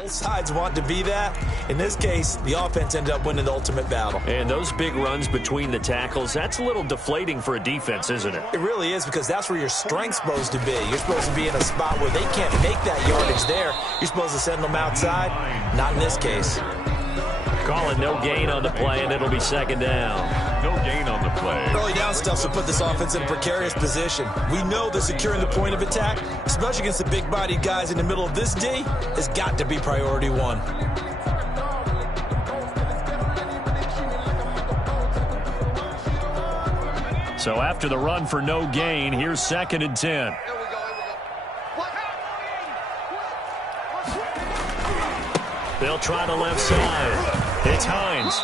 Both sides want to be that. In this case, the offense ended up winning the ultimate battle. And those big runs between the tackles, that's a little deflating for a defense, isn't it? It really is, because that's where your strength's supposed to be. You're supposed to be in a spot where they can't make that yardage there. You're supposed to send them outside. Not in this case. Calling no gain on the play, and it'll be second down. No gain on the play. Early down stuff will put this offense in a precarious position. We know that securing the point of attack, especially against the big-bodied guys in the middle of this D, has got to be priority one. So after the run for no gain, here's 2nd and 10. They'll try the left side. It's Hines.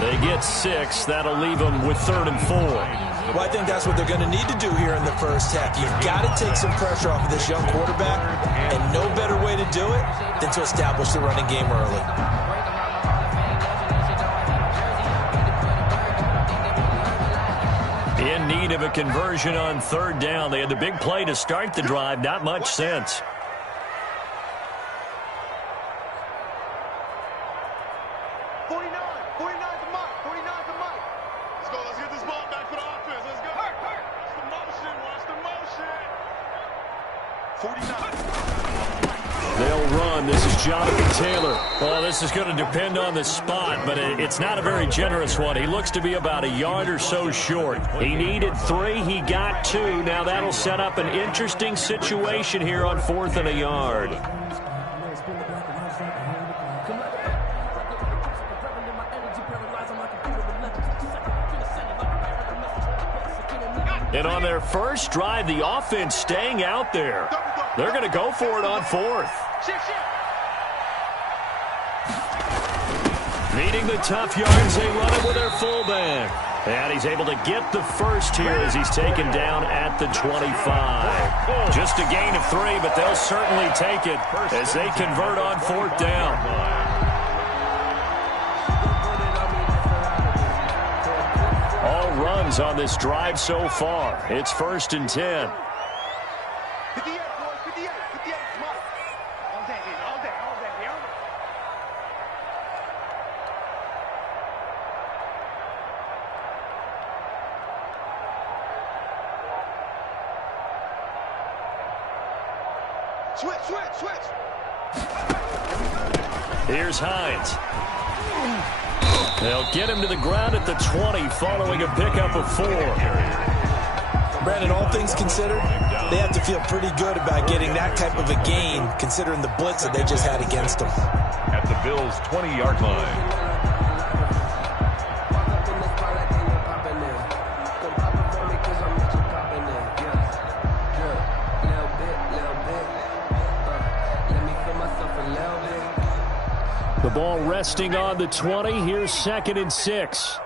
They get 6. That'll leave them with 3rd and 4. Well, I think that's what they're going to need to do here in the first half. You've got to take some pressure off of this young quarterback, and no better way to do it than to establish the running game early. In need of a conversion on 3rd down. They had the big play to start the drive. Not much sense. They'll run. This is Jonathan Taylor. Well, this is going to depend on the spot, but it's not a very generous one. He looks to be about a yard or so short. He needed 3. He got 2. Now that'll set up an interesting situation here on 4th and a yard. And on their first drive, the offense staying out there. They're going to go for it on 4th. Needing the tough yards, they run it with their fullback. And he's able to get the first here as he's taken down at the 25. Just a gain of 3, but they'll certainly take it as they convert on 4th down. All runs on this drive so far. It's 1st and 10. Switch. Here's Hines. They'll get him to the ground at the 20 following a pickup of 4. Brandon, all things considered, they have to feel pretty good about getting that type of a gain considering the blitz that they just had against them. At the Bills' 20-yard line. The ball resting on the 20. Here's 2nd and 6.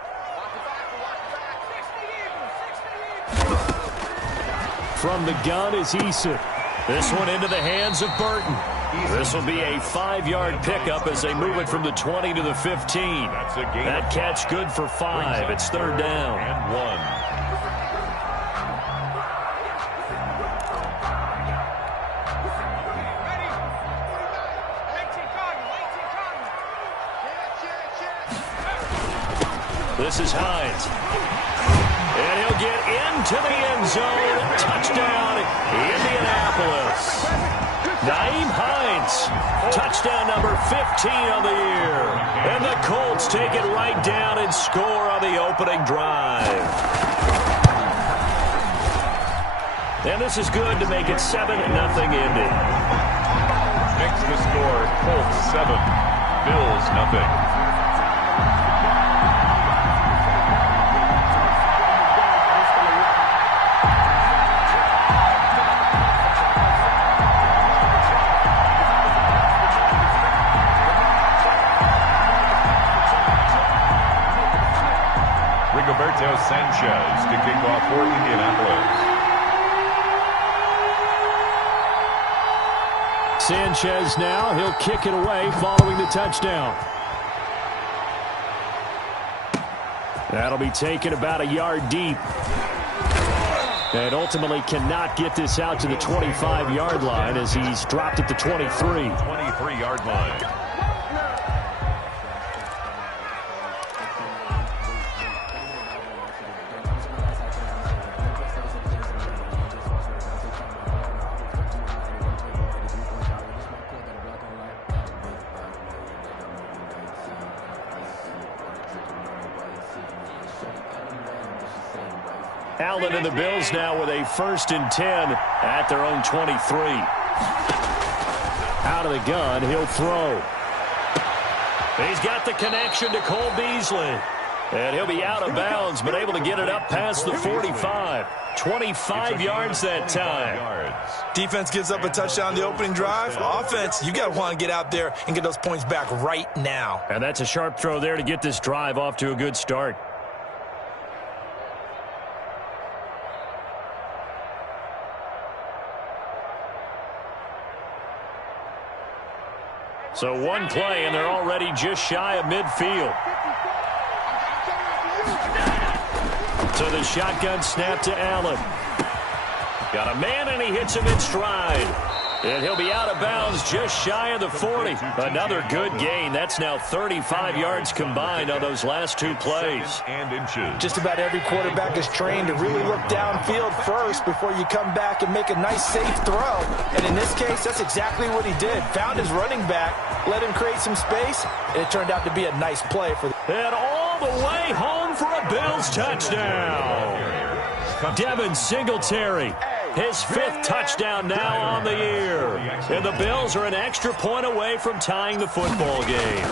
From the gun is Eason. This one into the hands of Burton. This will be a 5-yard pickup as they move it from the 20 to the 15. That catch good for 5. It's 3rd down. And 1. This is Hines. And he'll get into the end zone. Touchdown, Indianapolis. Nyheim Hines. Touchdown number 15 on the year. And the Colts take it right down and score on the opening drive. And this is good to make it 7-0 Indy. Makes the score Colts 7, Bills nothing. Sanchez to kick off for Indianapolis. Sanchez now, he'll kick it away following the touchdown. That'll be taken about a yard deep. And ultimately cannot get this out to the 25-yard line as he's dropped at the 23. 23-yard line. Allen and the Bills now with a 1st and 10 at their own 23. Out of the gun, he'll throw. He's got the connection to Cole Beasley. And he'll be out of bounds, but able to get it up past the 45. 25 yards that time. Defense gives up a touchdown the opening drive. Offense, you got to want to get out there and get those points back right now. And that's a sharp throw there to get this drive off to a good start. So one play, and they're already just shy of midfield. So the shotgun snap to Allen. Got a man, and he hits him in stride. And he'll be out of bounds just shy of the 40. Another good gain. That's now 35 yards combined on those last 2 plays. Just about every quarterback is trained to really look downfield first before you come back and make a nice, safe throw. And in this case, that's exactly what he did. Found his running back, let him create some space, and it turned out to be a nice play for them. And all the way home for a Bills touchdown. Devin Singletary. His 5th touchdown now on the year. And the Bills are an extra point away from tying the football game.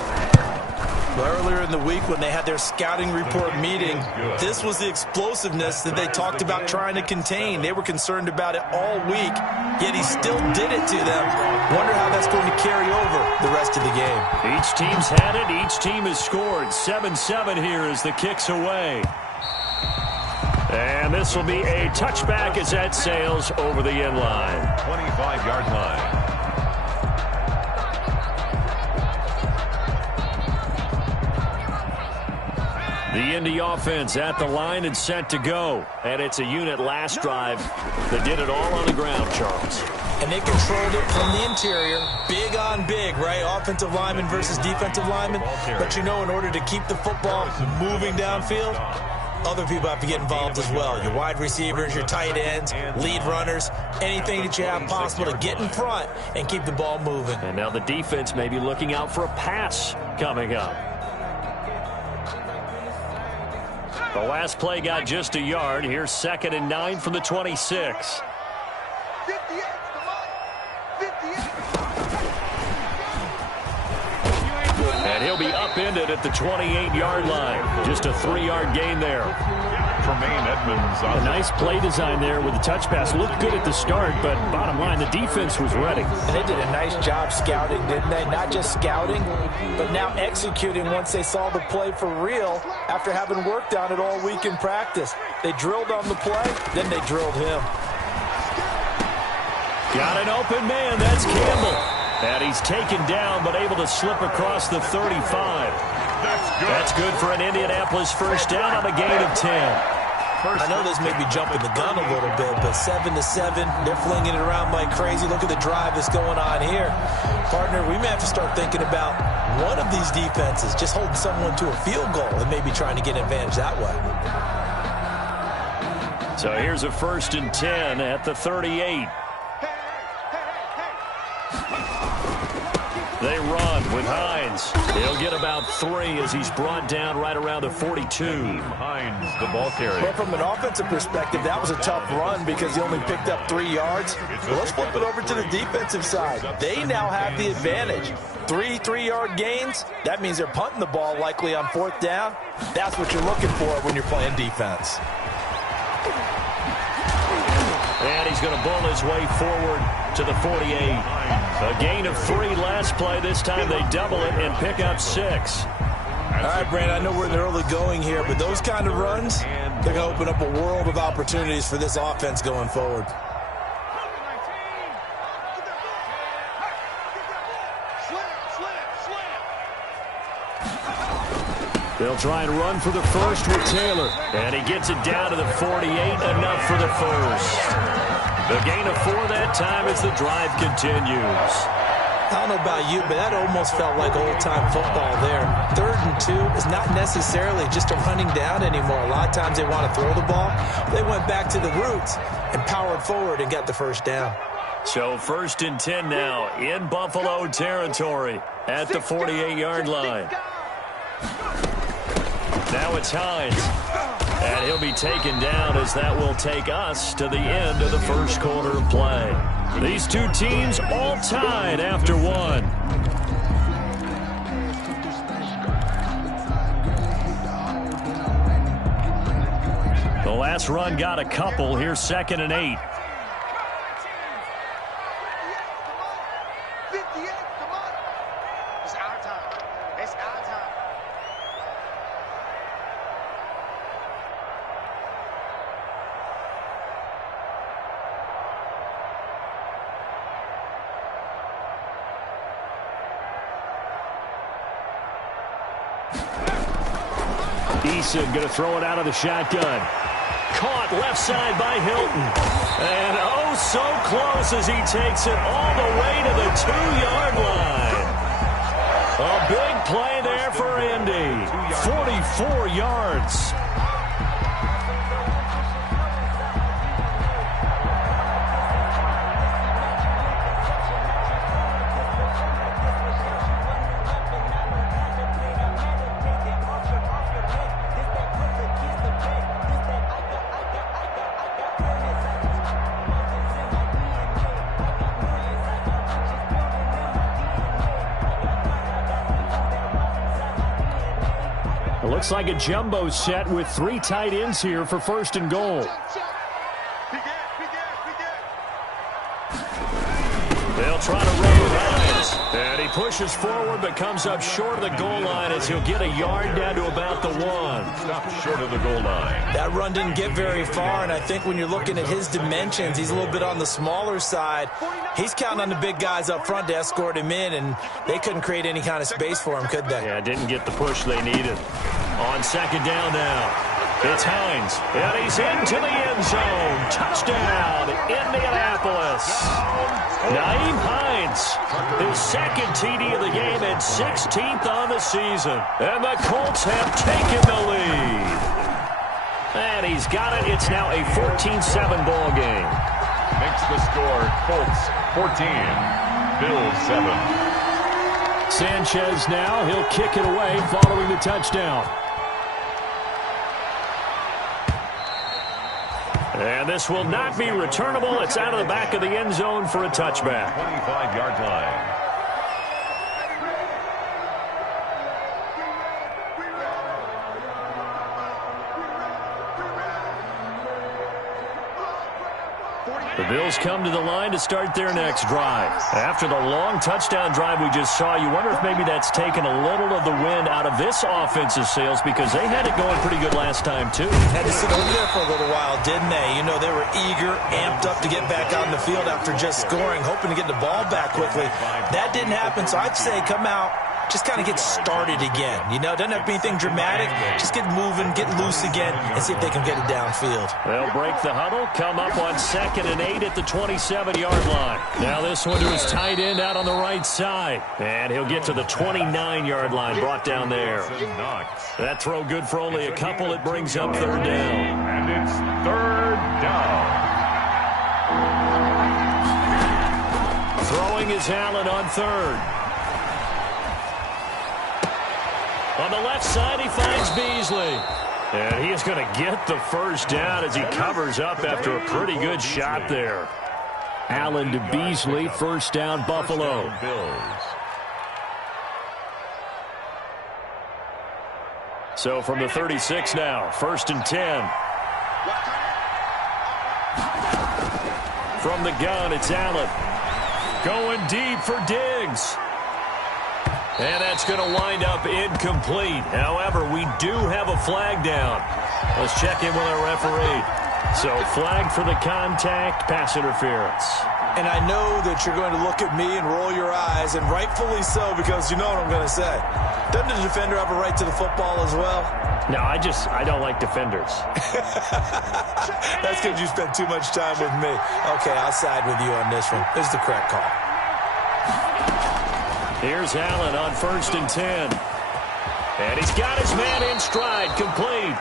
Earlier in the week when they had their scouting report meeting, this was the explosiveness that they talked about trying to contain. They were concerned about it all week, yet he still did it to them. Wonder how that's going to carry over the rest of the game. Each team's had it. Each team has scored. 7-7 here as the kick's away. And this will be a touchback as that sails over the end line. 25-yard line. The Indy offense at the line and set to go. And it's a unit last drive that did it all on the ground, Charles. And they controlled it from the interior. Big on big, right? Offensive lineman versus defensive lineman. But you know, in order to keep the football moving downfield, other people have to get involved as well. Your wide receivers, your tight ends, lead runners, anything that you have possible to get in front and keep the ball moving. And now the defense may be looking out for a pass coming up. The last play got just a yard. Here's 2nd and 9 from the 26. And he'll be upended at the 28-yard line. Just a 3-yard gain there. A nice play design there with the touch pass. Looked good at the start, but bottom line, the defense was ready. And they did a nice job scouting, didn't they? Not just scouting, but now executing once they saw the play for real after having worked on it all week in practice. They drilled on the play, then they drilled him. Got an open man. That's Campbell. And he's taken down, but able to slip across the 35. That's good for an Indianapolis first down on a gain of 10. I know this may be jumping the gun a little bit, but 7-7, they're flinging it around like crazy. Look at the drive that's going on here. Partner, we may have to start thinking about one of these defenses just holding someone to a field goal and maybe trying to get an advantage that way. So here's a 1st and 10 at the 38. They run with Hines. He'll get about 3 as he's brought down right around the 42. Hines, the ball carrier. But from an offensive perspective, that was a tough run because he only picked up 3 yards. Well, let's flip it over to the defensive side. They now have the advantage. 3 3-yard gains. That means they're punting the ball likely on 4th down. That's what you're looking for when you're playing defense. And he's going to bull his way forward to the 48. A gain of 3 last play. This time they double it and pick up 6. All right, Brandon, I know we're in the early going here, but those kind of runs, they're going to open up a world of opportunities for this offense going forward. They'll try and run for the first with Taylor. And he gets it down to the 48, enough for the first. The gain of 4 that time as the drive continues. I don't know about you, but that almost felt like old-time football there. 3rd and 2 is not necessarily just a running down anymore. A lot of times they want to throw the ball. They went back to the roots and powered forward and got the first down. So 1st and 10 now in Buffalo territory at the 48-yard line. Now it's Hines. And he'll be taken down as that will take us to the end of the first quarter of play. These two teams all tied after 1. The last run got a couple. Here's 2nd and 8. Eason going to throw it out of the shotgun. Caught left side by Hilton. And oh, so close as he takes it all the way to the 2-yard line. A big play there for Indy. 44 yards. Looks like a jumbo set with 3 tight ends here for 1st and goal. They'll try to run with Hines. And he pushes forward but comes up short of the goal line as he'll get a yard down to about the 1. Stop short of the goal line. That run didn't get very far, and I think when you're looking at his dimensions, he's a little bit on the smaller side. He's counting on the big guys up front to escort him in, and they couldn't create any kind of space for him, could they? Yeah, didn't get the push they needed. On 2nd down now, it's Hines, and he's into the end zone. Touchdown, Indianapolis. Nyheim Hines, his 2nd TD of the game and 16th on the season. And the Colts have taken the lead. And he's got it. It's now a 14-7 ball game. Makes the score Colts 14, Bills 7. Sanchez now, he'll kick it away following the touchdown. And this will not be returnable. It's out of the back of the end zone for a touchback. 25-yard line. The Bills come to the line to start their next drive. After the long touchdown drive we just saw, you wonder if maybe that's taken a little of the wind out of this offense's sails because they had it going pretty good last time, too. Had to sit over there for a little while, didn't they? You know, they were eager, amped up to get back on the field after just scoring, hoping to get the ball back quickly. That didn't happen, so I'd say come out, just kind of get started again. You know, doesn't have to be anything dramatic. Just get moving, get loose again, and see if they can get it downfield. They'll break the huddle, come up on 2nd and 8 at the 27-yard line. Now this one to his tight end out on the right side. And he'll get to the 29-yard line, brought down there. That throw good for only a couple. It brings up 3rd down. And it's 3rd down. Throwing is Allen on 3rd. On the left side, he finds Beasley. And he is going to get the first down as he covers up after a pretty good shot there. Allen to Beasley, first down, Buffalo. So from the 36 now, 1st and 10. From the gun, it's Allen. Going deep for Diggs. And that's going to wind up incomplete. However, we do have a flag down. Let's check in with our referee. So flagged for the contact, pass interference. And I know that you're going to look at me and roll your eyes, and rightfully so, because you know what I'm going to say. Doesn't the defender have a right to the football as well? No, I don't like defenders. That's because you spent too much time with me. Okay, I'll side with you on this one. This is the correct call. Here's Allen on 1st and 10. And he's got his man in stride, complete.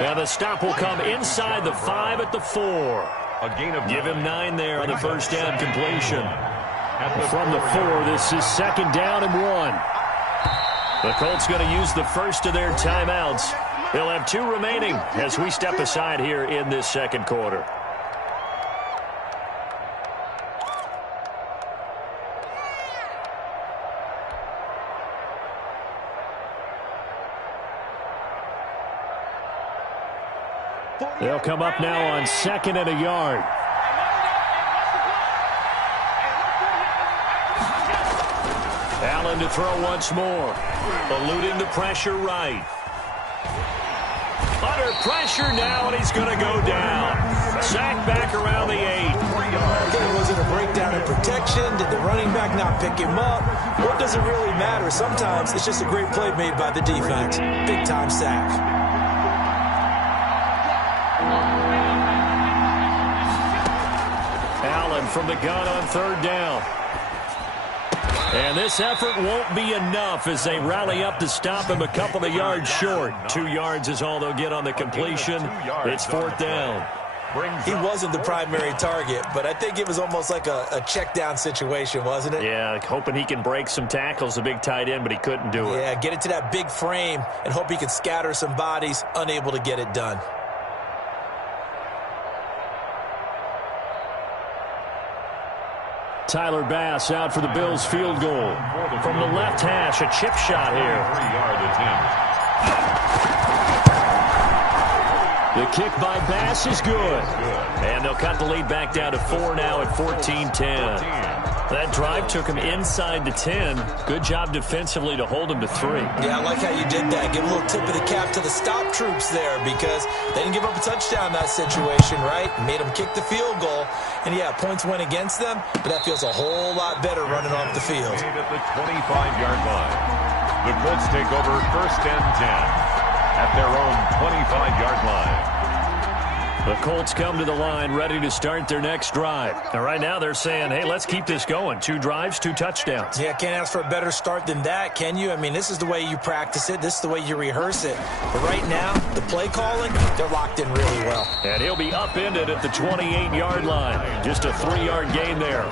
Now the stop will come inside the 5 at the 4. Give him 9 there on the first down completion. From the 4, this is 2nd down and 1. The Colts going to use the first of their timeouts. They'll have 2 remaining as we step aside here in this second quarter. They'll come up now on 2nd and a yard. Allen to throw once more. Eluding the pressure right. Under pressure now, and he's going to go down. Sack back around the 8. Was it a breakdown in protection? Did the running back not pick him up? What does it really matter? Sometimes it's just a great play made by the defense. Big-time sack. Allen from the gun on 3rd down. And this effort won't be enough as they rally up to stop him a couple of yards short. 2 yards is all they'll get on the completion. It's 4th down. He wasn't the primary target, but I think it was almost like a check down situation, wasn't it? Yeah, hoping he can break some tackles, the big tight end, but he couldn't do it. Yeah, get it to that big frame and hope he can scatter some bodies, unable to get it done. Tyler Bass out for the Bills field goal. From the left hash, a chip shot here. 3-yard attempt. The kick by Bass is good. And they'll cut the lead back down to 4 now at 14-10. That drive took him inside the 10. Good job defensively to hold him to 3. Yeah, I like how you did that. Give a little tip of the cap to the stop troops there because they didn't give up a touchdown in that situation, right? Made them kick the field goal. And, yeah, points went against them, but that feels a whole lot better running off the field. At the 25-yard line. The Colts take over 1st and 10 at their own 25-yard line. The Colts come to the line ready to start their next drive. And right now they're saying, hey, let's keep this going. 2 drives, 2 touchdowns. Yeah, can't ask for a better start than that, can you? I mean, this is the way you practice it. This is the way you rehearse it. But right now, the play calling, they're locked in really well. And he'll be upended at the 28-yard line. Just a 3-yard gain there.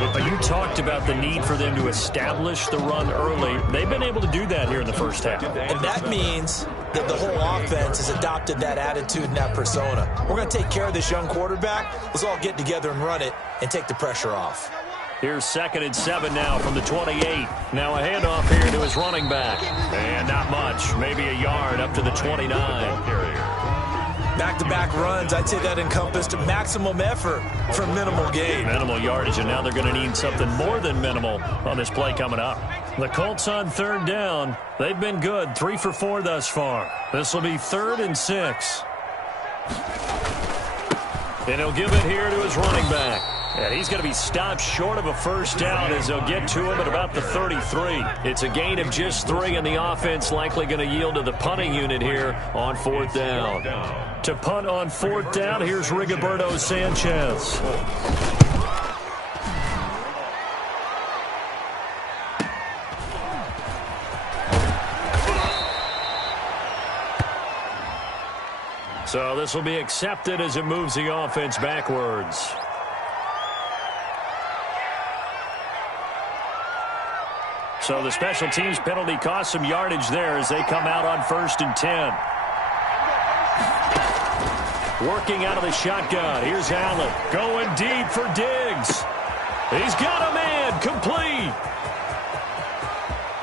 You talked about the need for them to establish the run early. They've been able to do that here in the first half. And that means that the whole offense has adopted that attitude and that persona. We're going to take care of this young quarterback. Let's all get together and run it and take the pressure off. Here's 2nd and 7 now from the 28. Now a handoff here to his running back. And not much, maybe a yard up to the 29. Back-to-back runs, I'd say that encompassed maximum effort for minimal gain. Minimal yardage, and now they're going to need something more than minimal on this play coming up. The Colts on 3rd down. They've been good, 3 for 4 thus far. This will be 3rd and 6. And he'll give it here to his running back. And he's going to be stopped short of a first down as they'll get to him at about the 33. It's a gain of just 3, and the offense likely going to yield to the punting unit here on 4th down. To punt on 4th down, here's Rigoberto Sanchez. So this will be accepted as it moves the offense backwards. So the special teams penalty cost some yardage there as they come out on 1st and 10. Working out of the shotgun. Here's Allen going deep for Diggs. He's got a man complete.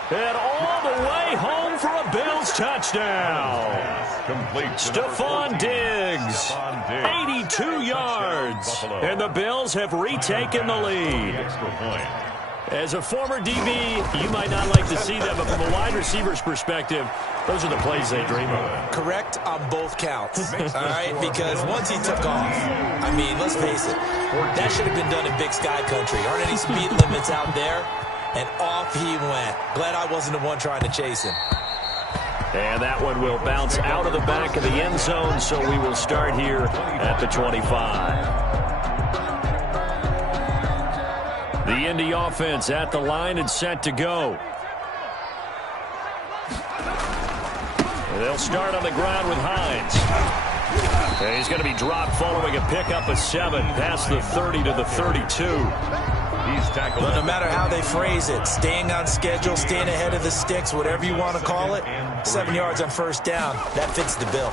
And all the way home for a Bills touchdown. Complete. Stephon Diggs. 82 yards. And the Bills have retaken the lead. Extra point. As a former DB, you might not like to see that, but from a wide receiver's perspective, those are the plays they dream of. Correct on both counts, all right? Because once he took off, I mean, let's face it, That should have been done in Big Sky country. Aren't any speed limits out there? And off he went. Glad I wasn't the one trying to chase him. And that one will bounce out of the back of the end zone, so we will start here at the 25. The Indy offense at the line and set to go. They'll start on the ground with Hines. And he's going to be dropped following a pickup of 7 past the 30 to the 32. He's tackled. But no matter how they phrase it, staying on schedule, staying ahead of the sticks, whatever you want to call it, 7 yards on first down, that fits the bill.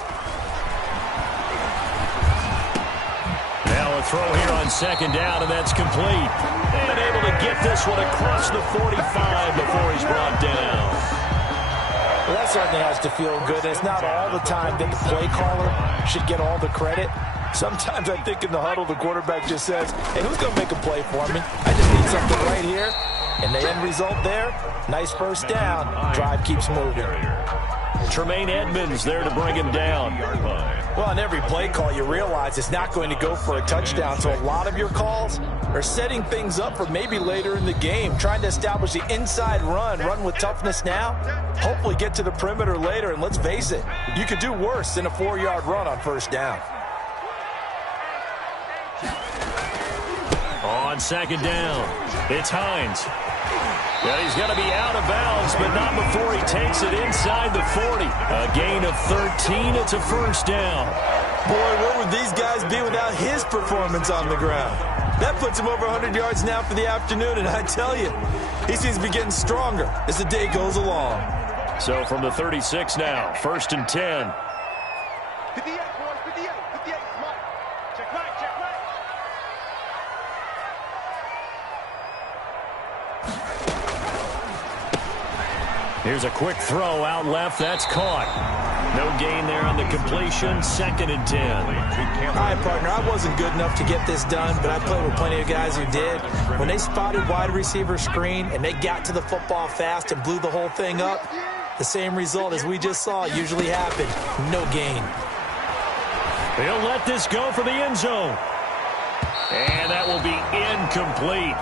Now a throw here on second down, and that's complete. And able to get this one across the 45 before he's brought down. Well, that certainly has to feel good. It's not all the time that the play caller should get all the credit. Sometimes I think in the huddle, the quarterback just says, hey, who's going to make a play for me? I just need something right here. And the end result there, nice first down. Drive keeps moving. Tremaine Edmonds there to bring him down. Well, on every play call, you realize it's not going to go for a touchdown. So a lot of your calls are setting things up for maybe later in the game, trying to establish the inside run with toughness now, hopefully get to the perimeter later. And let's face it, you could do worse than a 4-yard run on first down. On second down, it's Hines. And he's going to be out of bounds, but not before he takes it inside the 40. A gain of 13. It's a first down. Boy, where would these guys be without his performance on the ground? That puts him over 100 yards now for the afternoon, and I tell you, he seems to be getting stronger as the day goes along. So from the 36 now, 1st and 10. 58, boys, 58, 58. Come on. Check right, check right. Here's a quick throw out left. That's caught. No gain there on the completion. 2nd and 10. All right, partner, I wasn't good enough to get this done, but I played with plenty of guys who did. When they spotted wide receiver screen and they got to the football fast and blew the whole thing up, the same result as we just saw usually happened. No gain. He'll let this go for the end zone. And that will be incomplete.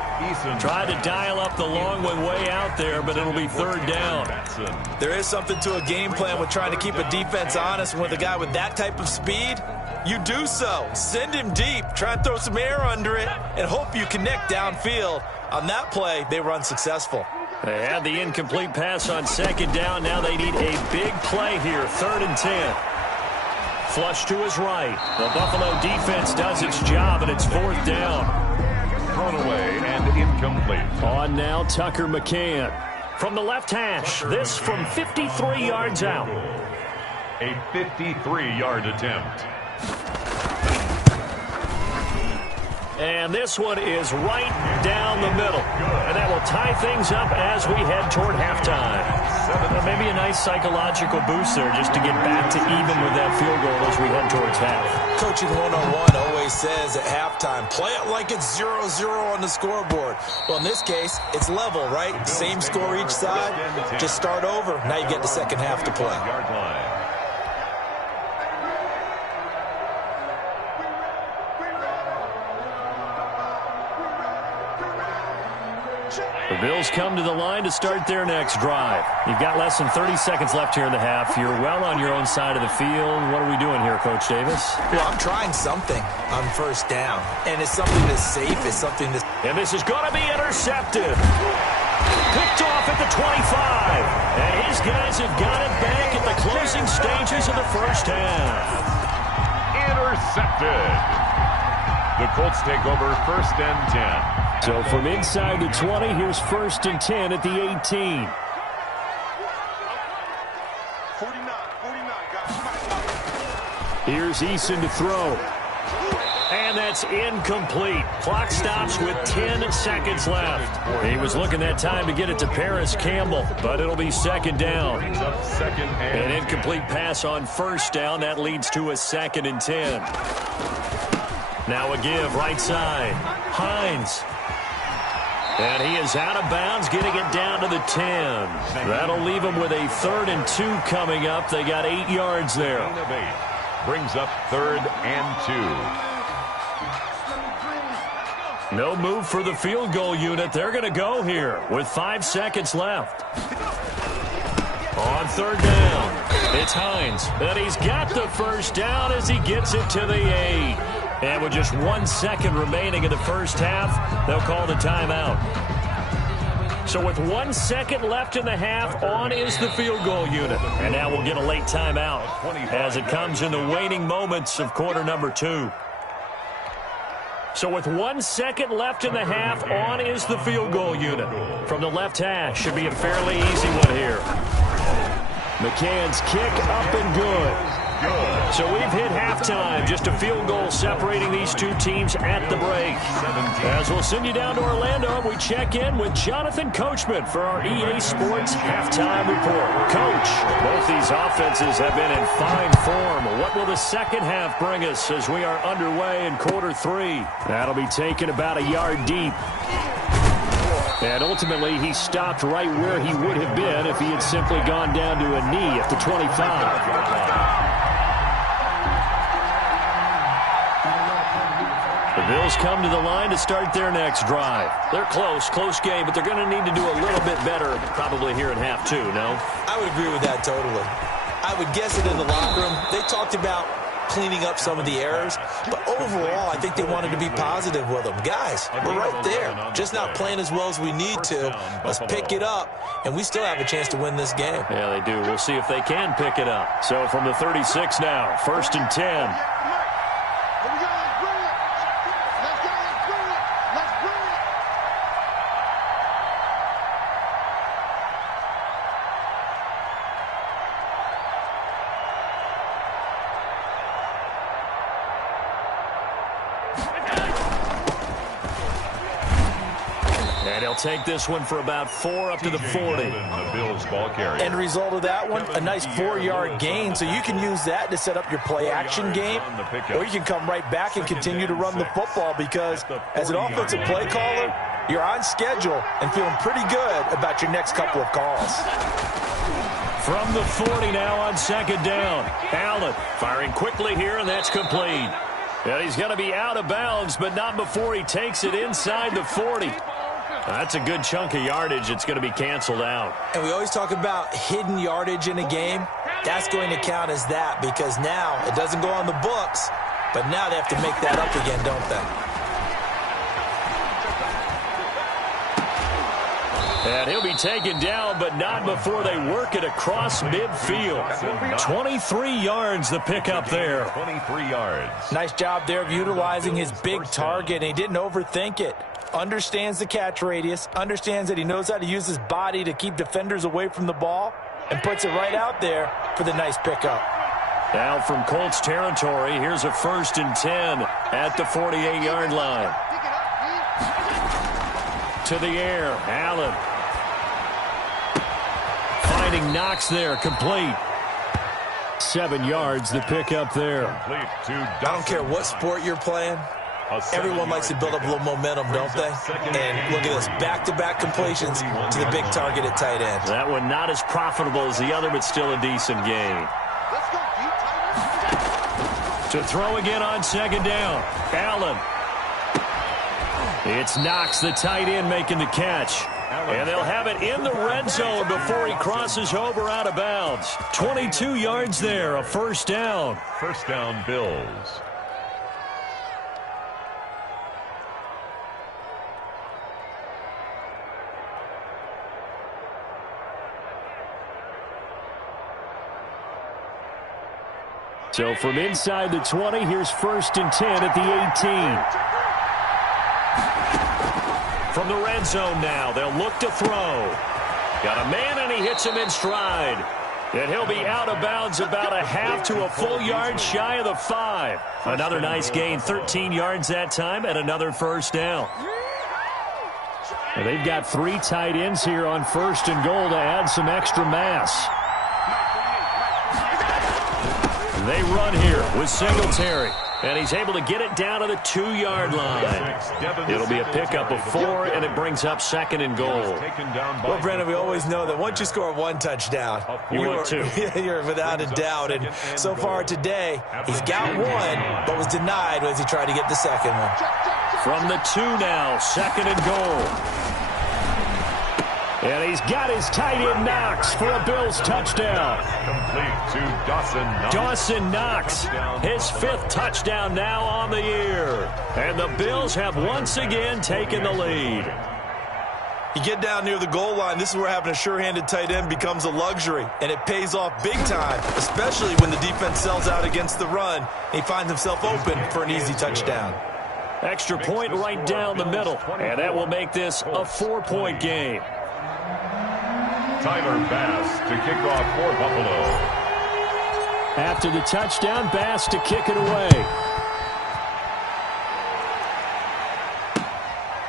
Tried to dial up the long one way out there, but it'll be 3rd down. There is something to a game plan with trying to keep a defense honest. And with a guy with that type of speed, you do so. Send him deep. Try and throw some air under it and hope you connect downfield. On that play, they were unsuccessful. They had the incomplete pass on 2nd down. Now they need a big play here. 3rd and 10. Flush to his right. The Buffalo defense does its job, and it's 4th down. Thrown away and incomplete. On now, Tucker McCann. From the left hash, this from 53 yards out. A 53-yard attempt. And this one is right down the middle. And that will tie things up as we head toward halftime. Maybe a nice psychological boost there just to get back to even with that field goal as we head towards half. Coaching 101 always says at halftime, play it like it's 0-0 on the scoreboard. Well, in this case, it's level, right? Same score each side. Just start over. Now you get the second half to play. The Bills come to the line to start their next drive. You've got less than 30 seconds left here in the half. You're well on your own side of the field. What are we doing here, Coach Davis? Well, I'm trying something on first down. And it's something that's safe. It's something that's... And this is going to be intercepted. Picked off at the 25. And his guys have got it back at the closing stages of the first half. Intercepted. The Colts take over 1st and 10. So from inside the 20, here's 1st and 10 at the 18. 49, guys. Here's Eason to throw. And that's incomplete. Clock stops with 10 seconds left. He was looking that time to get it to Paris Campbell, but it'll be 2nd down. An incomplete pass on 1st down. That leads to a 2nd and 10. Now a give right side. Hines. And he is out of bounds, getting it down to the 10. That'll leave him with a 3rd and 2 coming up. They got 8 yards there. Brings up 3rd and 2. No move for the field goal unit. They're going to go here with 5 seconds left. On third down, it's Hines. And he's got the first down as he gets it to the 8. And with just 1 second remaining in the first half, they'll call the timeout. So with 1 second left in the half, on is the field goal unit. And now we'll get a late timeout as it comes in the waning moments of quarter number 2. So with 1 second left in the half, on is the field goal unit. From the left hash, should be a fairly easy one here. McCann's kick up and good. So we've hit halftime. Just a field goal separating these two teams at the break. As we'll send you down to Orlando, we check in with Jonathan Coachman for our EA Sports Halftime Report. Coach, both these offenses have been in fine form. What will the second half bring us as we are underway in quarter 3? That'll be taken about a yard deep. And ultimately, he stopped right where he would have been if he had simply gone down to a knee at the 25. The Bills come to the line to start their next drive. They're close game, but they're going to need to do a little bit better probably here in half 2, no? I would agree with that totally. I would guess it in the locker room. They talked about cleaning up some of the errors, but overall, I think they wanted to be positive with them. Guys, we're right there. Just not playing as well as we need to. Let's pick it up, and we still have a chance to win this game. Yeah, they do. We'll see if they can pick it up. So from the 36 now, 1st and 10. And he'll take this one for about 4 up to the 40. The Bills ball carrier. End result of that one, a nice 4-yard gain. So you can use that to set up your play-action game, or you can come right back and continue to run the football because as an offensive play caller, you're on schedule and feeling pretty good about your next couple of calls. From the 40 now on 2nd down. Allen firing quickly here, and that's complete. And he's going to be out of bounds, but not before he takes it inside the 40. That's a good chunk of yardage. It's going to be canceled out. And we always talk about hidden yardage in a game. That's going to count as that because now it doesn't go on the books, but now they have to make that up again, don't they? And he'll be taken down, but not before they work it across midfield. 23 yards the pickup there. 23 yards. Nice job there of utilizing his big target, and he didn't overthink it. Understands the catch radius, understands that he knows how to use his body to keep defenders away from the ball, and puts it right out there for the nice pickup. Now from Colts territory, here's a 1st and 10 at the 48-yard line. To the air, Allen. Finding Knox there, complete. 7 yards, the pickup there. I don't care what sport you're playing. Everyone likes to build up a little momentum, don't they? And look at this, back-to-back completions to the big target at tight end. That one not as profitable as the other, but still a decent gain. To throw again on 2nd down, Allen. It's Knox, the tight end, making the catch. And they'll have it in the red zone before he crosses over out of bounds. 22 yards there, a 1st down. 1st down, Bills. So from inside the 20, here's 1st and 10 at the 18. From the red zone now, they'll look to throw. Got a man, and he hits him in stride. And he'll be out of bounds about a half to a full yard shy of the 5. Another nice gain, 13 yards that time, and another 1st down. And they've got 3 tight ends here on 1st and goal to add some extra mass. They run here with Singletary, and he's able to get it down to the 2-yard line. It'll be a pickup of 4, and it brings up 2nd and goal. Well, Brandon, we always know that once you score 1 touchdown, you're without a doubt. And so far today, he's got 1, but was denied as he tried to get the 2nd one. From the 2 now, 2nd and goal. And he's got his tight end Knox for a Bills touchdown. Complete to Dawson Knox. Dawson Knox, his 5th touchdown now on the year. And the Bills have once again taken the lead. You get down near the goal line, this is where having a sure-handed tight end becomes a luxury, and it pays off big time, especially when the defense sells out against the run, and he finds himself open for an easy touchdown. Extra point right down the middle, and that will make this a 4-point game. Tyler Bass to kick off for Buffalo. After the touchdown, Bass to kick it away.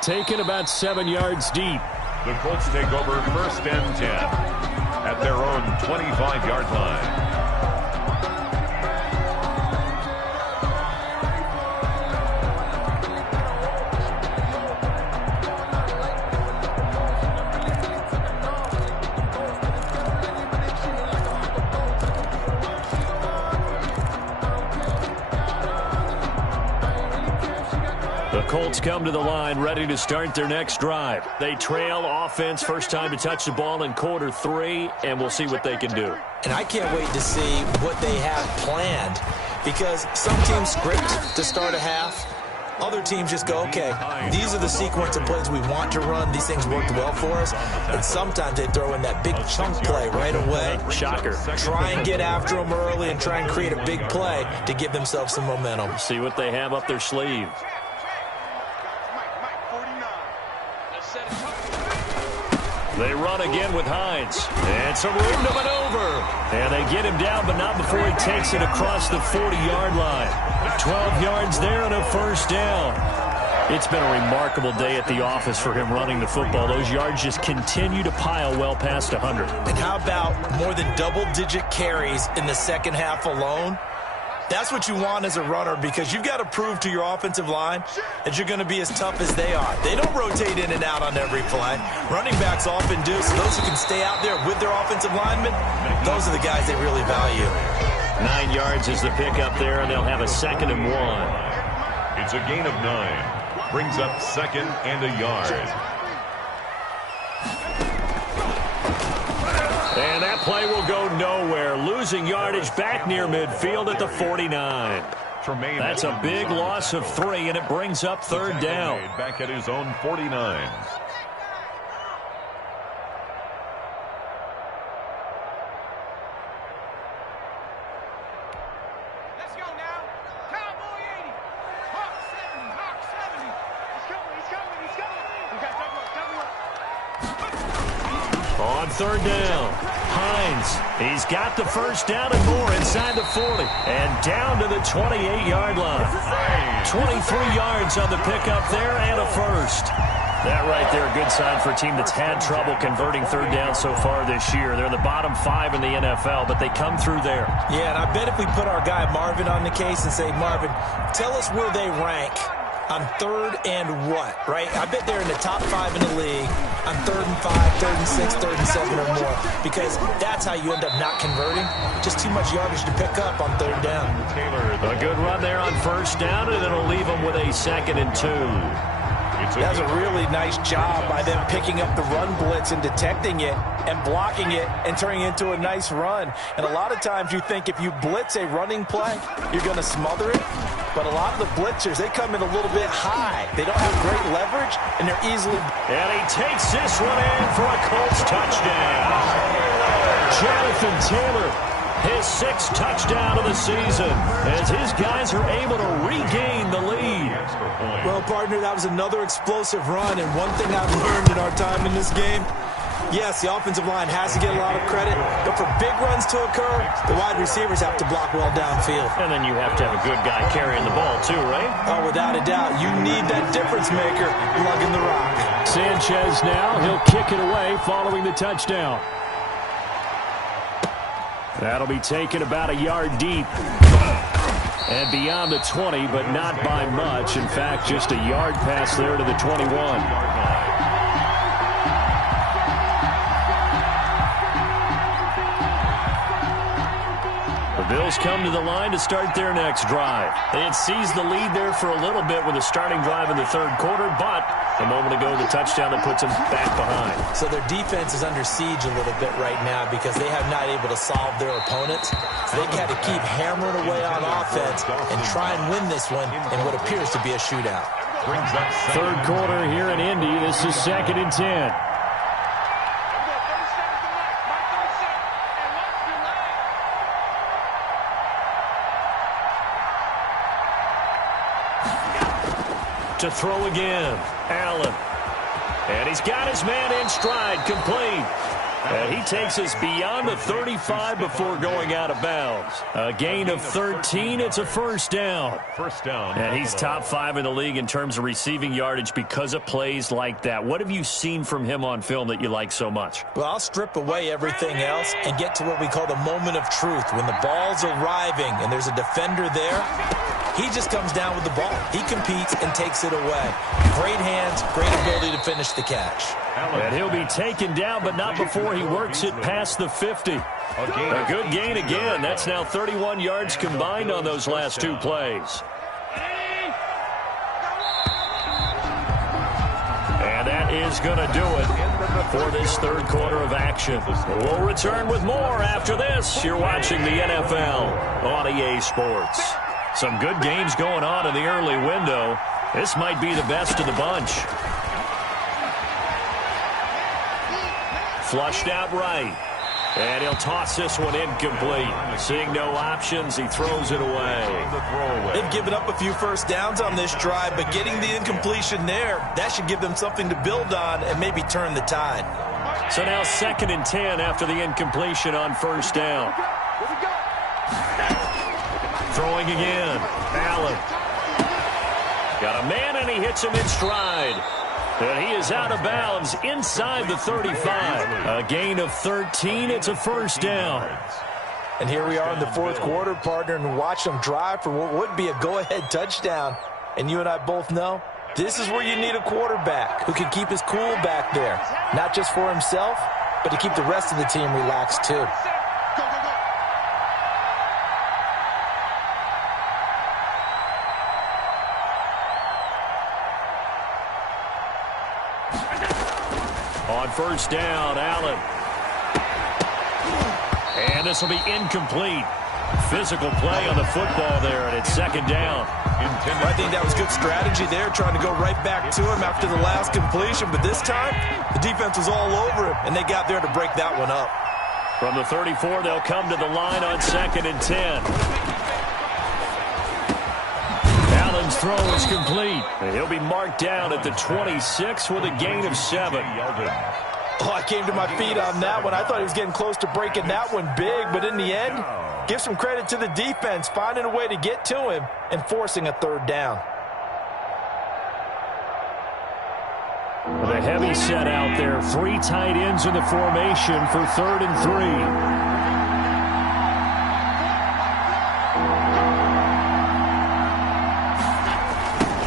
Taken about 7 yards deep. The Colts take over 1st and 10 at their own 25-yard line. Colts come to the line ready to start their next drive. They trail offense, first time to touch the ball in quarter 3, and we'll see what they can do. And I can't wait to see what they have planned, because some teams script to start a half. Other teams just go, okay, these are the sequence of plays we want to run. These things worked well for us. And sometimes they throw in that big chunk play right away. Shocker. Try and get after them early and try and create a big play to give themselves some momentum. See what they have up their sleeve. They run again with Hines. And some room to maneuver. And they get him down, but not before he takes it across the 40-yard line. 12 yards there and a first down. It's been a remarkable day at the office for him running the football. Those yards just continue to pile well past 100. And how about more than double-digit carries in the second half alone? That's what you want as a runner, because you've got to prove to your offensive line that you're going to be as tough as they are. They don't rotate in and out on every play. Running backs often do, so those who can stay out there with their offensive linemen, those are the guys they really value. 9 yards is the pickup there, and they'll have a 2nd and 1. It's a gain of 9. Brings up 2nd and a yard. And that play will go nowhere. Losing yardage back near midfield at the 49. That's a big loss of 3, and it brings up 3rd down. Back at his own 49. Let's go now. Cowboy 80. Hawk 70. Hawk 70. He's coming. We got double up. On 3rd down, Hines. He's got the first down and more inside the 40. And down to the 28-yard line. 23 yards on the pickup there and a first. That right there, a good sign for a team that's had trouble converting 3rd down so far this year. They're in the bottom 5 in the NFL, but they come through there. Yeah, and I bet if we put our guy Marvin on the case and say, Marvin, tell us where they rank on 3rd and what, right? I bet they're in the top 5 in the league on 3rd and 5, 3rd and 6, 3rd and 7 or more, because that's how you end up not converting. Just too much yardage to pick up on 3rd down. A good run there on 1st down, and it'll leave them with a 2nd and 2. That was a really nice job by them picking up the run blitz and detecting it and blocking it and turning it into a nice run. And a lot of times you think if you blitz a running play, you're going to smother it. But a lot of the blitzers, they come in a little bit high. They don't have great leverage, and they're easily... And he takes this one in for a Colts touchdown. Jonathan Taylor, his 6th touchdown of the season, as his guys are able to regain the lead. Well, partner, that was another explosive run, and one thing I've learned in our time in this game, yes, the offensive line has to get a lot of credit, but for big runs to occur, the wide receivers have to block well downfield. And then you have to have a good guy carrying the ball too, right? Oh, without a doubt. You need that difference maker lugging the rock. Sanchez now, he'll kick it away following the touchdown. That'll be taken about a yard deep. And beyond the 20, but not by much. In fact, just a yard pass there to the 21. The Bills come to the line to start their next drive. They had seized the lead there for a little bit with a starting drive in the third quarter, but a moment ago, the touchdown that puts them back behind. So their defense is under siege a little bit right now because they have not able to solve their opponents. So they got to keep hammering away on offense and try and win this one in what appears to be a shootout. Third quarter here in Indy. This is 2nd and 10. To throw again, Allen. And he's got his man in stride, complete. And he takes us beyond the 35 before going out of bounds. A gain of 13. It's a first down. First down. And he's top 5 in the league in terms of receiving yardage because of plays like that. What have you seen from him on film that you like so much? Well, I'll strip away everything else and get to what we call the moment of truth. When the ball's arriving and there's a defender there, he just comes down with the ball. He competes and takes it away. Great hands, great ability to finish the catch. And he'll be taken down, but not before he works it past the 50. A good gain again. That's now 31 yards combined on those last 2 plays. And that is going to do it for this third quarter of action. We'll return with more after this. You're watching the NFL on EA Sports. Some good games going on in the early window. This might be the best of the bunch. Flushed out right. And he'll toss this one incomplete. Seeing no options, he throws it away. They've given up a few first downs on this drive, but getting the incompletion there, that should give them something to build on and maybe turn the tide. So now 2nd and 10 after the incompletion on first down. Throwing again. Allen. Got a man, and he hits him in stride. And he is out of bounds inside the 35. A gain of 13. It's a first down. And here we are in the fourth quarter, partner, and watch them drive for what would be a go-ahead touchdown. And you and I both know this is where you need a quarterback who can keep his cool back there. Not just for himself, but to keep the rest of the team relaxed too. On first down, Allen. And this will be incomplete. Physical play on the football there, and it's 2nd down. I think that was good strategy there, trying to go right back to him after the last completion. But this time, the defense was all over him, and they got there to break that one up. From the 34, they'll come to the line on 2nd and 10. Allen's throw is complete. And he'll be marked down at the 26 with a gain of 7. Oh, I came to my feet on that one. I thought he was getting close to breaking that one big, but in the end, give some credit to the defense, finding a way to get to him and forcing a third down. With a heavy set out there, 3 tight ends in the formation for 3rd and 3.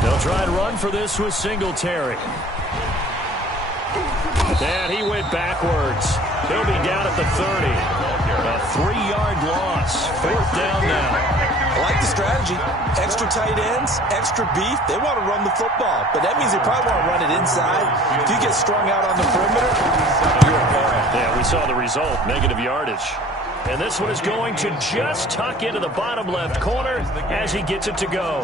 They'll try and run for this with Singletary. And he went backwards. He'll be down at the 30. A 3-yard loss. 4th down now. I like the strategy. Extra tight ends, extra beef. They want to run the football, but that means they probably want to run it inside. If you get strung out on the perimeter, you're a man. Yeah, we saw the result, negative yardage. And this one is going to just tuck into the bottom left corner as he gets it to go.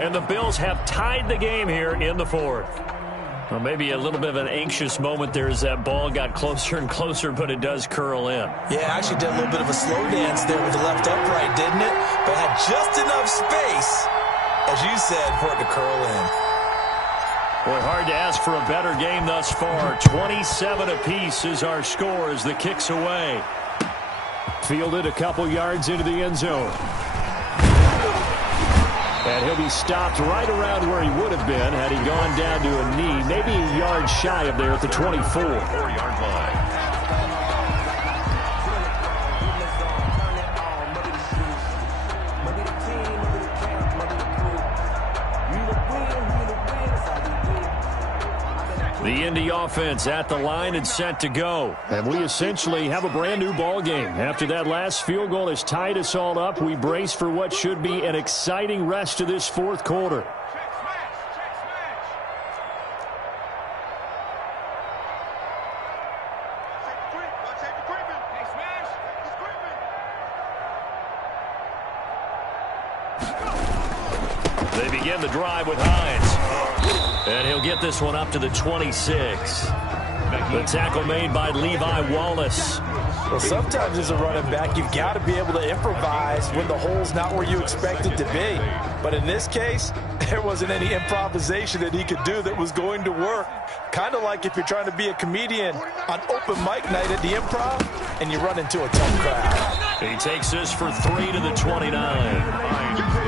And the Bills have tied the game here in the 4th. Well, maybe a little bit of an anxious moment there as that ball got closer and closer, but it does curl in. Yeah, actually did a little bit of a slow dance there with the left upright, didn't it? But had just enough space, as you said, for it to curl in. Boy, hard to ask for a better game thus far. 27 apiece is our score as the kick's away. Fielded a couple yards into the end zone. And he'll be stopped right around where he would have been had he gone down to a knee, maybe a yard shy of there at the 24. 4-yard line. The Indy offense at the line and set to go. And we essentially have a brand new ball game. After that last field goal has tied us all up, we brace for what should be an exciting rest of this fourth quarter. They begin the drive with Hines. And he'll get this one up to the 26. The tackle made by Levi Wallace. Well, sometimes as a running back, you've got to be able to improvise when the hole's not where you expect it to be. But in this case, there wasn't any improvisation that he could do that was going to work. Kind of like if you're trying to be a comedian on open mic night at the Improv and you run into a tough crowd. He takes this for 3 to the 29.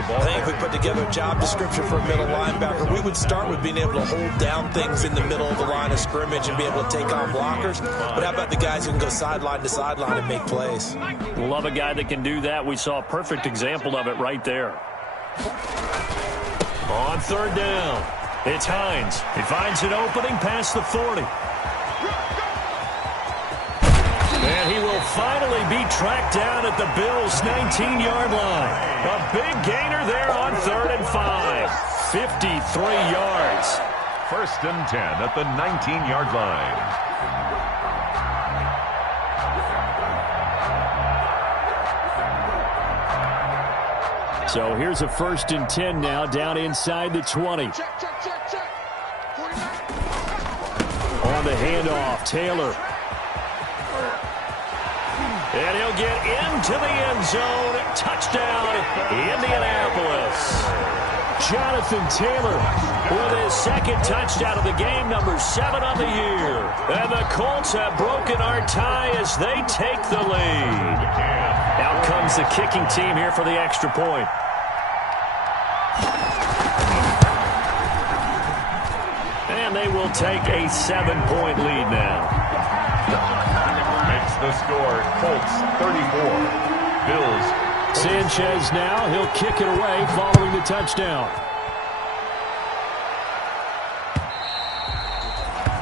I think if we put together a job description for a middle linebacker, we would start with being able to hold down things in the middle of the line of scrimmage and be able to take on blockers. But how about the guys who can go sideline to sideline and make plays? Love a guy that can do that. We saw a perfect example of it right there. On third down, it's Hines. He finds an opening past the 40. And he will finally be tracked down at the Bills' 19-yard line. A big gainer there on 3rd and 5. 53 yards. 1st and 10 at the 19-yard line. So here's a 1st and 10 now down inside the 20. On the handoff, Taylor. And he'll get into the end zone. Touchdown, Indianapolis. Jonathan Taylor with his 2nd touchdown of the game, number 7 on the year. And the Colts have broken our tie as they take the lead. Out comes the kicking team here for the extra point. And they will take a 7-point lead now. Makes the score, Colts 34, Bills. Sanchez now, he'll kick it away following the touchdown.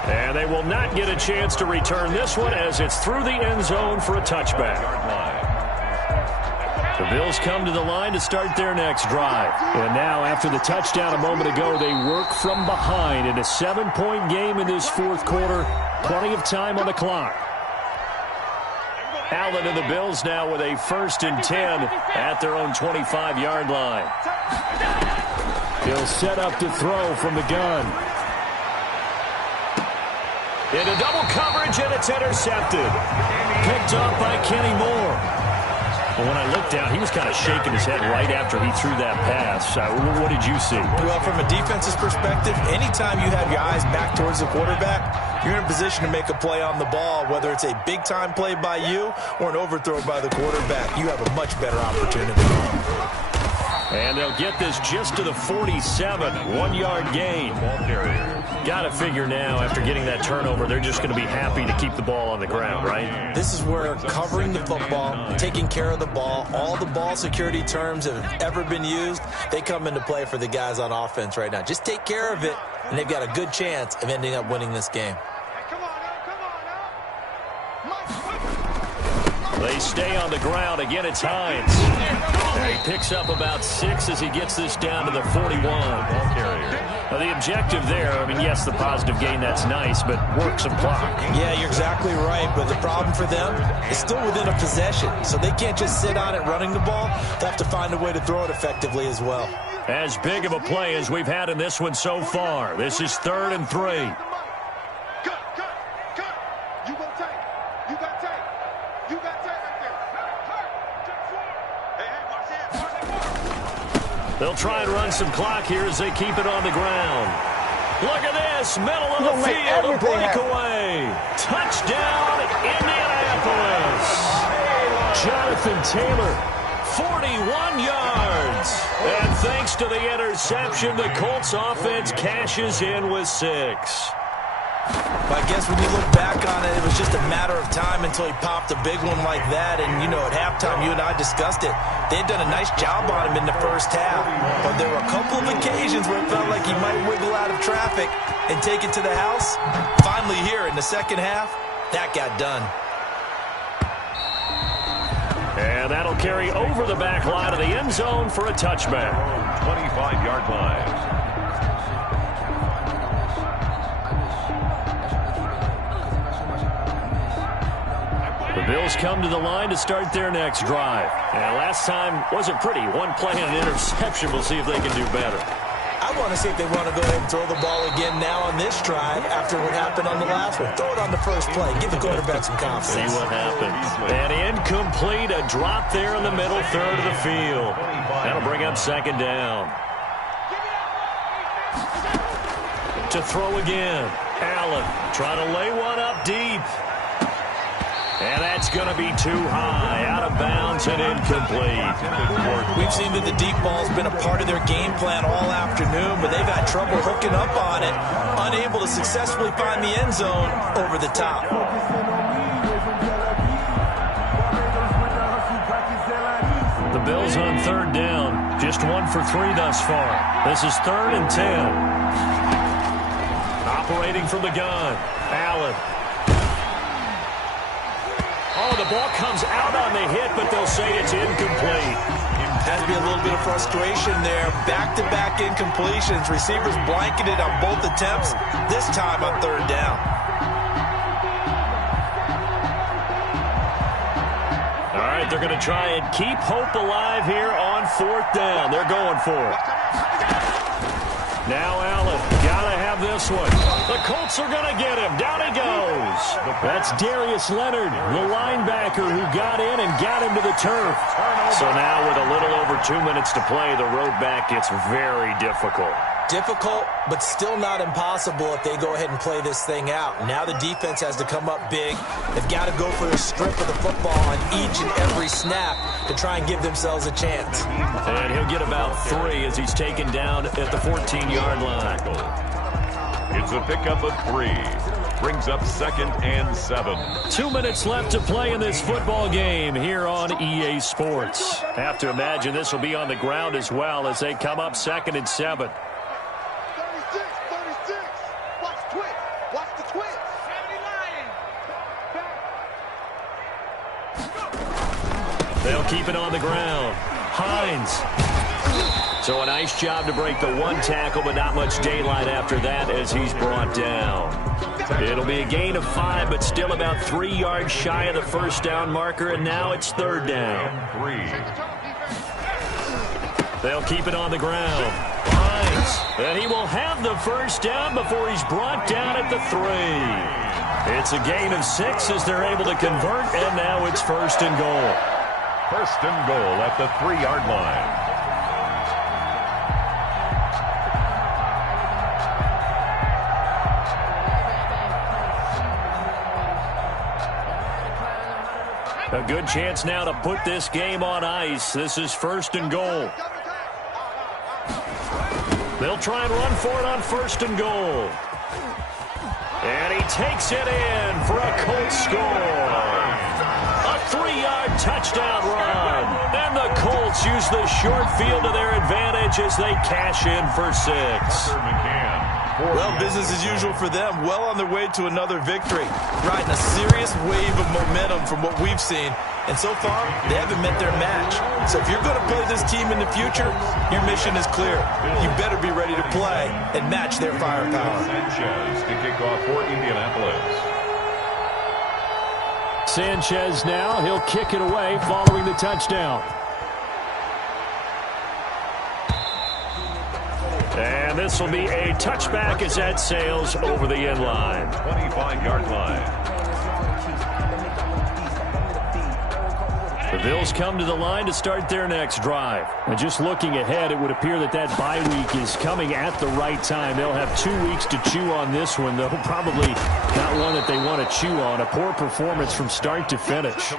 And they will not get a chance to return this one as it's through the end zone for a touchback. The Bills come to the line to start their next drive. And now, after the touchdown a moment ago, they work from behind in a 7-point game in this fourth quarter. Plenty of time on the clock. Allen and the Bills now with a 1st and 10 at their own 25-yard line. He'll set up to throw from the gun. Into double coverage, and it's intercepted. Picked up by Kenny Moore. Well, when I looked down, he was kind of shaking his head right after he threw that pass. What did you see? Well, from a defense's perspective, anytime you have your eyes back towards the quarterback, you're in a position to make a play on the ball, whether it's a big-time play by you or an overthrow by the quarterback. You have a much better opportunity. And they'll get this just to the 47, 1-yard gain. Got to figure now, after getting that turnover, they're just going to be happy to keep the ball on the ground, right? This is where covering the football, taking care of the ball, all the ball security terms that have ever been used, they come into play for the guys on offense right now. Just take care of it, and they've got a good chance of ending up winning this game. They stay on the ground. Again, it's Hines. And he picks up about 6 as he gets this down to the 41. Now, the objective there, I mean, yes, the positive gain, that's nice, but work some clock. Yeah, you're exactly right, but the problem for them is still within a possession, so they can't just sit on it running the ball. They have to find a way to throw it effectively as well. As big of a play as we've had in this one so far. This is 3rd and 3. They'll try and run some clock here as they keep it on the ground. Look at this, middle of the field, a breakaway. Touchdown, Indianapolis. Jonathan Taylor, 41 yards. And thanks to the interception, the Colts offense cashes in with 6. I guess when you look back on it, it was just a matter of time until he popped a big one like that. And, you know, at halftime, you and I discussed it. They had done a nice job on him in the first half. But there were a couple of occasions where it felt like he might wiggle out of traffic. and take it to the house? Finally here in the second half, that got done. And that'll carry over the back line of the end zone for a touchback. 25-yard line. The Bills come to the line to start their next drive. And last time wasn't pretty. One play and an interception. We'll see if they can do better. I want to see if they want to go ahead and throw the ball again now on this drive after what happened on the last one. Throw it on the first play. Give the quarterback some confidence. See what happens. And incomplete. A drop there in the middle third of the field. That'll bring up second down. To throw again. Allen trying to lay one up deep. And that's going to be too high, out of bounds and incomplete. We've seen that the deep ball's been a part of their game plan all afternoon, but they've had trouble hooking up on it, unable to successfully find the end zone over the top. The Bills on third down, just 1 for 3 thus far. This is 3rd and 10. Operating from the gun, Allen. Oh, the ball comes out on the hit, but they'll say it's incomplete. Has to be a little bit of frustration there. Back-to-back incompletions. Receivers blanketed on both attempts, this time on third down. All right, they're going to try and keep hope alive here on 4th down. They're going for it. Now Allen, got to have this one. The Colts are going to get him. Down he goes. That's Darius Leonard, the linebacker who got in and got him to the turf. So now with a little over 2 minutes to play, the road back gets very difficult. Difficult, but still not impossible if they go ahead and play this thing out. Now the defense has to come up big. They've got to go for a strip of the football on each and every snap to try and give themselves a chance. And he'll get about 3 as he's taken down at the 14-yard line. It's a pickup of 3. Brings up 2nd and 7. 2 minutes left to play in this football game here on EA Sports. Have to imagine this will be on the ground as well as they come up 2nd and 7. 36. Watch the twitch. Watch the twitch. 70 Lions. They'll keep it on the ground. Hines. So a nice job to break the 1 tackle, but not much daylight after that as he's brought down. It'll be a gain of 5, but still about 3 yards shy of the first down marker, and now it's 3rd down. 3. They'll keep it on the ground. Hines. And he will have the first down before he's brought down at the 3. It's a gain of 6 as they're able to convert, and now it's 1st and goal. 1st and goal at the 3-yard line. A good chance now to put this game on ice. This is 1st and goal. They'll try and run for it on 1st and goal. And he takes it in for a Colts score. A 3-yard touchdown run. And the Colts use the short field to their advantage as they cash in for 6. Well, business as usual for them. Well on their way to another victory. Riding a serious wave of momentum from what we've seen. And so far, they haven't met their match. So if you're going to play this team in the future, your mission is clear. You better be ready to play and match their firepower. Sanchez to kick off for Indianapolis. Sanchez now. He'll kick it away following the touchdown. And this will be a touchback as that sails over the end line. 25-yard line. The Bills come to the line to start their next drive. And just looking ahead, it would appear that that bye week is coming at the right time. They'll have 2 weeks to chew on this one, though probably not one that they want to chew on. A poor performance from start to finish.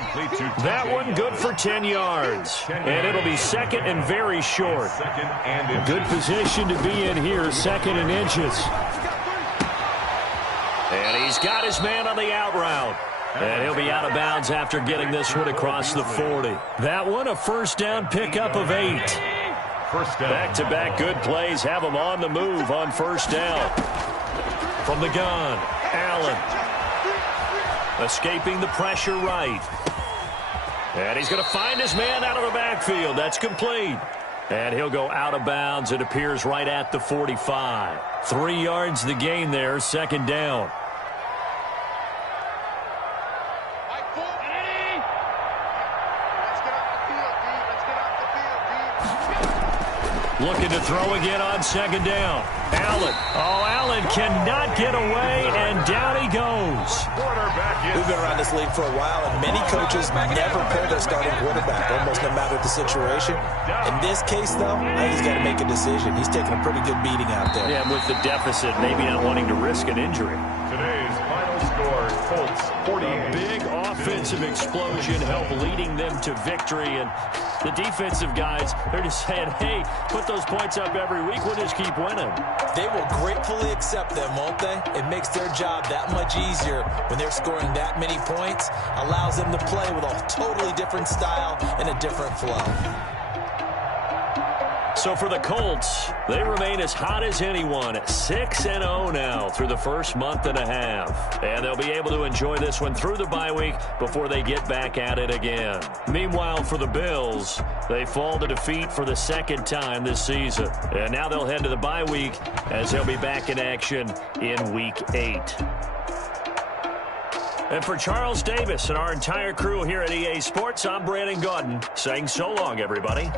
That one good for 10 yards. And it'll be 2nd and very short. A good position to be in here, 2nd and inches. And he's got his man on the out route. And he'll be out of bounds after getting this one across the 40. That one, a first down pickup of 8. First down. Back-to-back good plays have them on the move on first down. From the gun, Allen. Escaping the pressure right. And he's going to find his man out of the backfield. That's complete. And he'll go out of bounds. It appears right at the 45. 3 yards the gain there, second down. Looking to throw again on second down. Allen. Oh, Allen cannot get away, and down he goes. We've been around this league for a while, and many coaches never pull their starting quarterback, almost no matter the situation. In this case, though, I think he's got to make a decision. He's taking a pretty good beating out there. Yeah, with the deficit, maybe not wanting to risk an injury. Today's final score, Colts 48. A big offensive explosion helped leading them to victory, and the defensive guys, they're just saying, hey, put those points up every week, we'll just keep winning. They will gratefully accept them, won't they? It makes their job that much easier when they're scoring that many points, allows them to play with a totally different style and a different flow. So for the Colts, they remain as hot as anyone, 6-0 now through the first month and a half. And they'll be able to enjoy this one through the bye week before they get back at it again. Meanwhile, for the Bills, they fall to defeat for the second time this season. And now they'll head to the bye week as they'll be back in action in Week 8. And for Charles Davis and our entire crew here at EA Sports, I'm Brandon Gaudin saying so long, everybody.